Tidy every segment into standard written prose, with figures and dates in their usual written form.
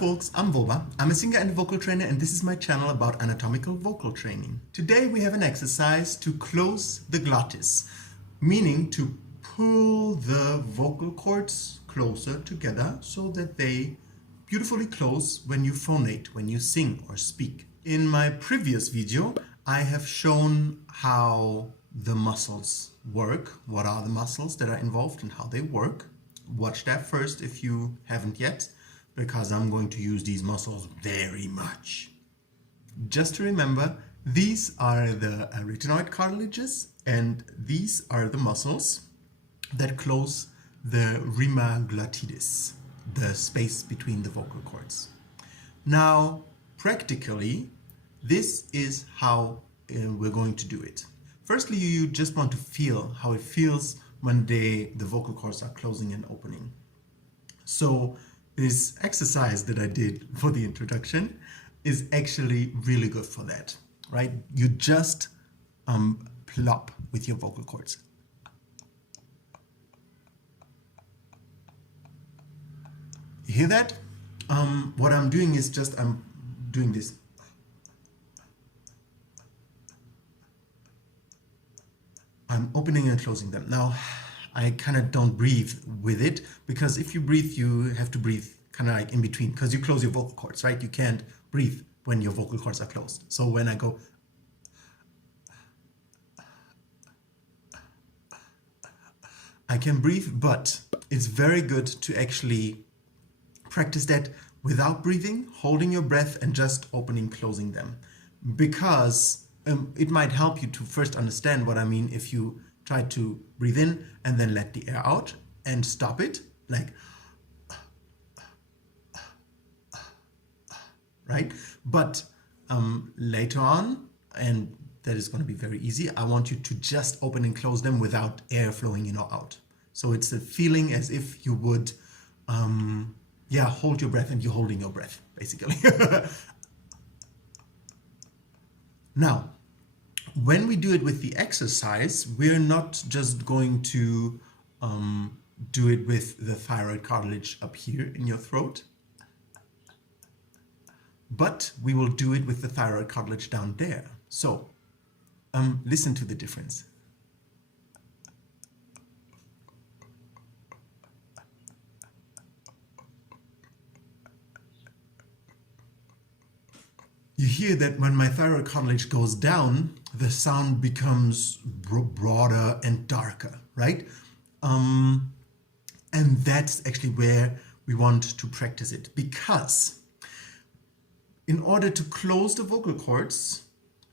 folks, I'm Voba. I'm a singer and a vocal trainer, and this is my channel about anatomical vocal training. Today we have an exercise to close the glottis, meaning to pull the vocal cords closer together so that they beautifully close when you phonate, when you sing or speak. In my previous video, I have shown how the muscles work, what are the muscles that are involved and how they work. Watch that first if you haven't yet, because I'm going to use these muscles very much. Just to remember, these are the arytenoid cartilages and these are the muscles that close the rima glottidis, the space between the vocal cords. Now, practically, this is how we're going to do it. Firstly, you just want to feel how it feels when the vocal cords are closing and opening. So this exercise that I did for the introduction is actually really good for that, right? You just plop with your vocal cords. You hear that? What I'm doing is just, I'm doing this. I'm opening and closing them. Now, I kind of don't breathe with it, because if you breathe, you have to breathe kind of like in between, because you close your vocal cords, right? You can't breathe when your vocal cords are closed. So when I go, I can breathe, but it's very good to actually practice that without breathing, holding your breath and just opening, closing them, because it might help you to first understand what I mean if you try to breathe in and then let the air out and stop it, like, right? But later on, and that is going to be very easy, I want you to just open and close them without air flowing in or out. So it's a feeling as if you would, hold your breath and you're holding your breath, basically. Now, when we do it with the exercise, we're not just going to do it with the thyroid cartilage up here in your throat, but we will do it with the thyroid cartilage down there. So listen to the difference. You hear that when my thyroid cartilage goes down, the sound becomes broader and darker, right? And that's actually where we want to practice it, because in order to close the vocal cords,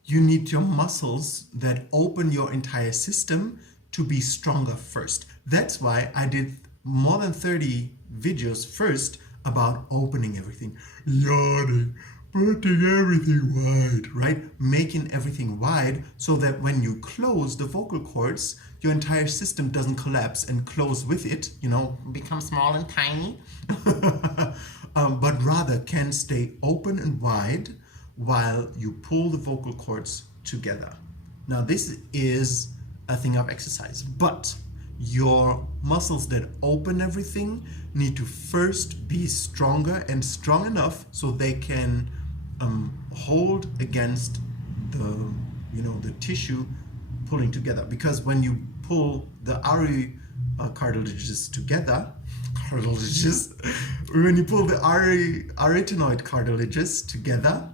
you need your muscles that open your entire system to be stronger first. That's why I did more than 30 videos first about opening everything, yawning, putting everything wide, right? Making everything wide so that when you close the vocal cords, your entire system doesn't collapse and close with it, become small and tiny, but rather can stay open and wide while you pull the vocal cords together. Now, this is a thing of exercise, but your muscles that open everything need to first be stronger and strong enough so they can hold against the tissue pulling together. Because when you pull the cartilages together, when you pull the arytenoid cartilages together,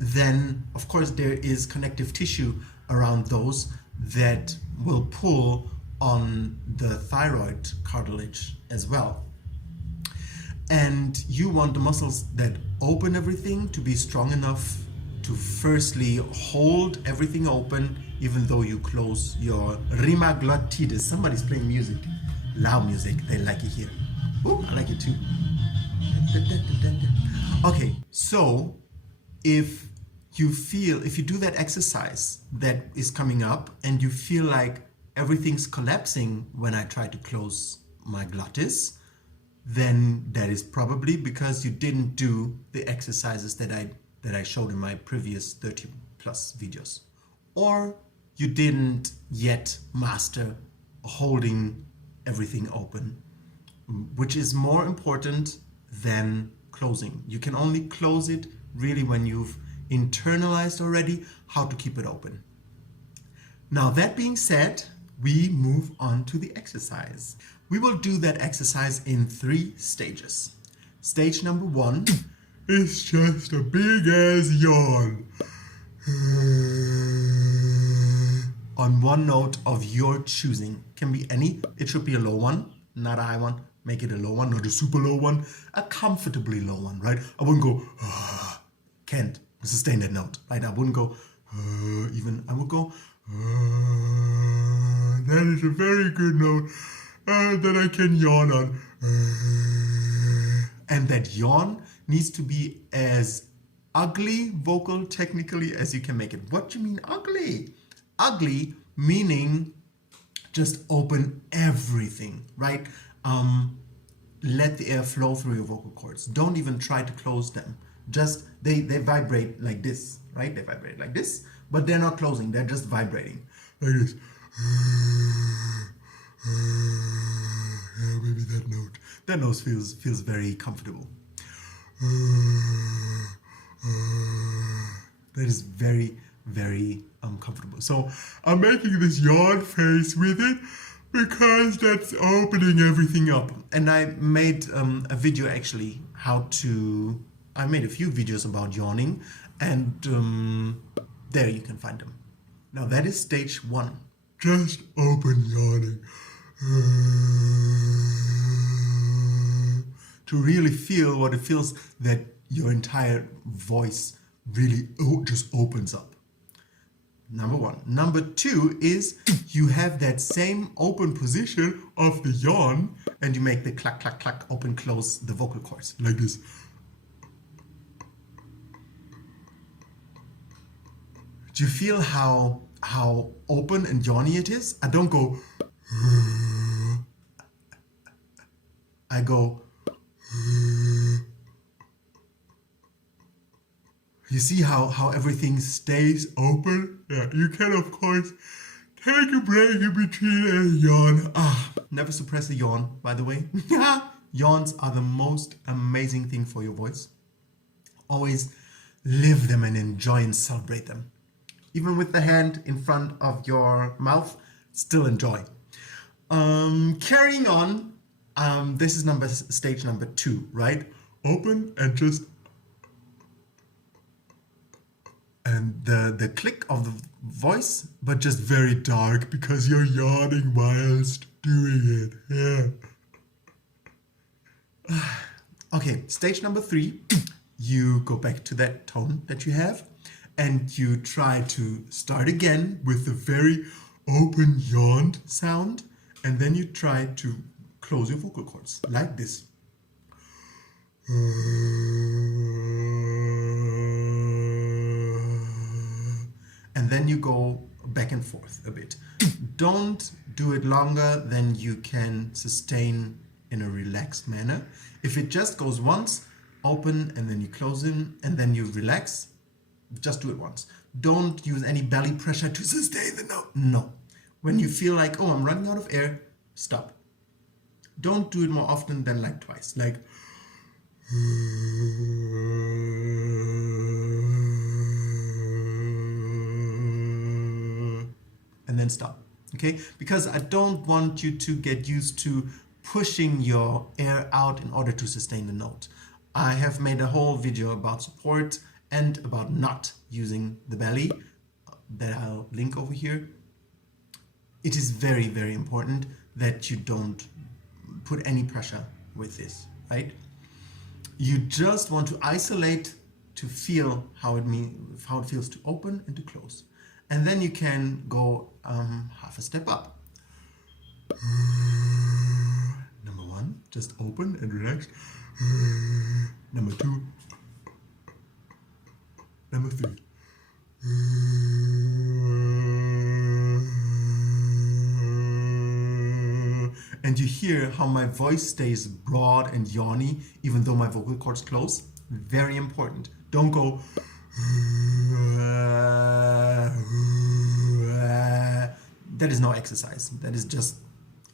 then of course there is connective tissue around those that will pull on the thyroid cartilage as well. And you want the muscles that open everything to be strong enough to firstly hold everything open, even though you close your rima glottidis. Somebody's playing music, loud music, they like it here. Oh, I like it too. Okay, so if you do that exercise that is coming up and you feel like everything's collapsing when I try to close my glottis, then that is probably because you didn't do the exercises that I showed in my previous 30 plus videos, or you didn't yet master holding everything open, which is more important than closing. You can only close it really when you've internalized already how to keep it open. Now that being said, we move on to the exercise. We will do that exercise in 3 stages. Stage number 1 is just a big ass yawn on one note of your choosing. Can be any. It should be a low one, not a high one. Make it a low one, not a super low one, a comfortably low one, right? I wouldn't go, can't sustain that note, right? I wouldn't go, even, I would go, that is a very good note that I can yawn on. And that yawn needs to be as ugly vocal technically as you can make it. What do you mean ugly? Ugly meaning just open everything, right? Let the air flow through your vocal cords. Don't even try to close them. Just, they vibrate like this, right? They vibrate like this, but they're not closing. They're just vibrating like this. Yeah, maybe that note. That note feels very comfortable. That is very, very comfortable. So I'm making this yawn face with it because that's opening everything up. And I made a video actually I made a few videos about yawning, and there you can find them. Now that is stage 1. Just open yawning. To really feel what it feels that your entire voice really just opens up. Number 1. Number 2 is you have that same open position of the yawn and you make the clack, clack, clack, open, close the vocal cords like this. Do you feel how open and yawny it is? I don't go, I go, you see how everything stays open? Yeah, you can of course take a break in between and yawn. Never suppress a yawn, by the way. Yawns are the most amazing thing for your voice. Always live them and enjoy and celebrate them. Even with the hand in front of your mouth, still enjoy. Carrying on, this is stage number 2, right? Open and just, and the click of the voice, but just very dark because you're yawning whilst doing it. Yeah. Okay, stage number 3, you go back to that tone that you have and you try to start again with the very open yawned sound, and then you try to close your vocal cords like this. And then you go back and forth a bit. Don't do it longer than you can sustain in a relaxed manner. If it just goes once, open and then you close in and then you relax, just do it once. Don't use any belly pressure to sustain the note. No. When you feel like, oh, I'm running out of air, stop. Don't do it more often than like twice. Like, and then stop. Okay? Because I don't want you to get used to pushing your air out in order to sustain the note. I have made a whole video about support and about not using the belly that I'll link over here. It is very, very important that you don't put any pressure with this, right? You just want to isolate to feel how it feels to open and to close. And then you can go half a step up. Number 1, just open and relax. Number 2. Number 3. And you hear how my voice stays broad and yawny even though my vocal cords close. Very important. Don't go. That is no exercise. That is just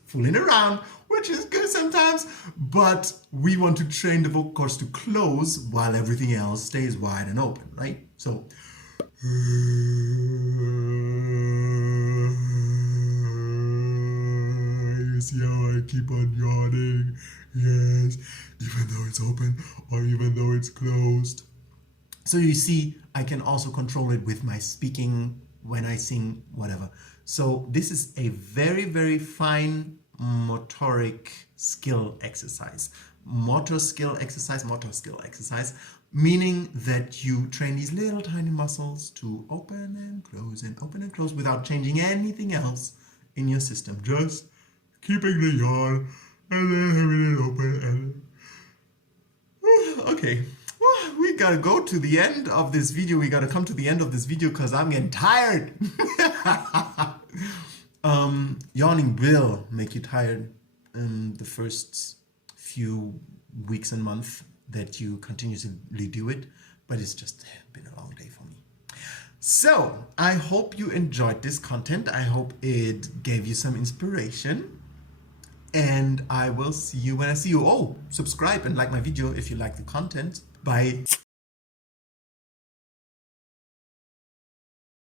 fooling around, which is good. sometimes, but we want to train the vocal cords to close while everything else stays wide and open, right? So you see how I keep on yawning? Yes, even though it's open or even though it's closed. So you see, I can also control it with my speaking, when I sing, whatever. So this is a very, very fine motoric skill exercise. Motor skill exercise, meaning that you train these little tiny muscles to open and close without changing anything else in your system. Just keeping the yawn and then having it open and okay. We gotta go to the end of this video. We gotta come to the end of this video because I'm getting tired. Yawning will make you tired in the first few weeks and months that you continuously do it, but it's just been a long day for me. So I hope you enjoyed this content. I hope it gave you some inspiration. And I will see you when I see you. Oh, subscribe and like my video if you like the content. Bye.